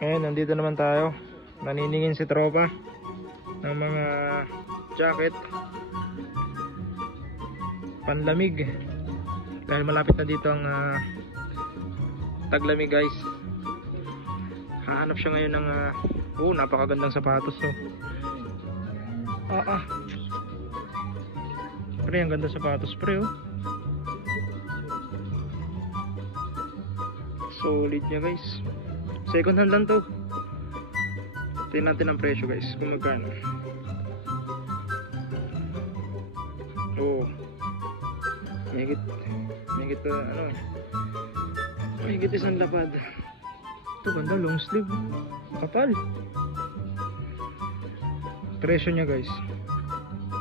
Ngayon, nandito naman tayo. Naniningin si tropa ng mga jacket panlamig. Dahil malapit na dito ang taglamig, guys. Hahanap siya ngayon ng napakagandang sapatos, no? Pre, ang ganda sapatos, pre, oh. Solid niya, guys. Second hand lang to. Tingnan natin ang presyo, guys, kung magkano. Oh, mahigit isang lapad. Ito ganda, long sleeve, kapal. Presyo niya, guys,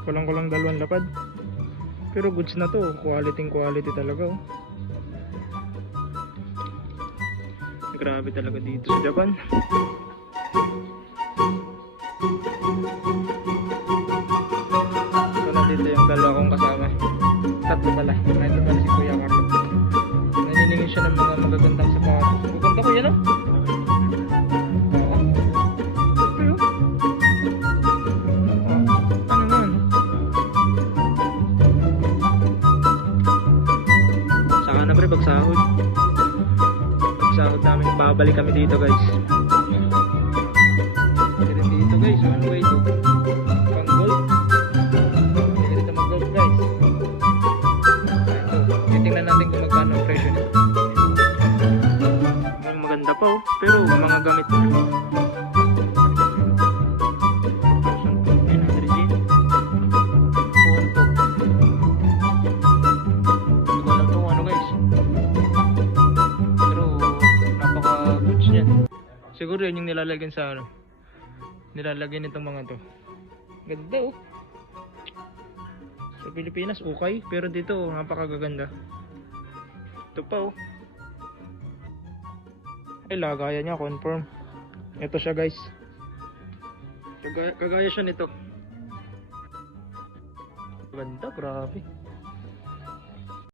kulang 2 lapad, pero goods na to. Quality talaga, oh. Grabe talaga dito sa Japan. So nandito yung dalawa kong kasama. Tatlo pala. Ito pala si Kuya Carlo. Naniningin siya ng mga magagandang sapatos. Maganda ko yan, ah. Oo. Pero ano naman? Saka na, pre, pagsahod namin, babalik kami dito, guys. Dito, guys, one way to pang golf. Dito mag-golf, guys. Ito, titingnan natin kung magkano ang presyo nito. Maganda pa, oh, pero mga gamit na. 4,900 yen. Punto. Hindi ko alam itong ano, guys. Siguro yun yung nilalagyan sa ano, nilalagyan nitong mga to. Ganda, oh. Sa Pilipinas okay, pero dito napakagaganda. Ito pa, oh. Ay, lagayan niya, confirm. Ito siya, guys. Kagaya siya nito. Ganda, grabe.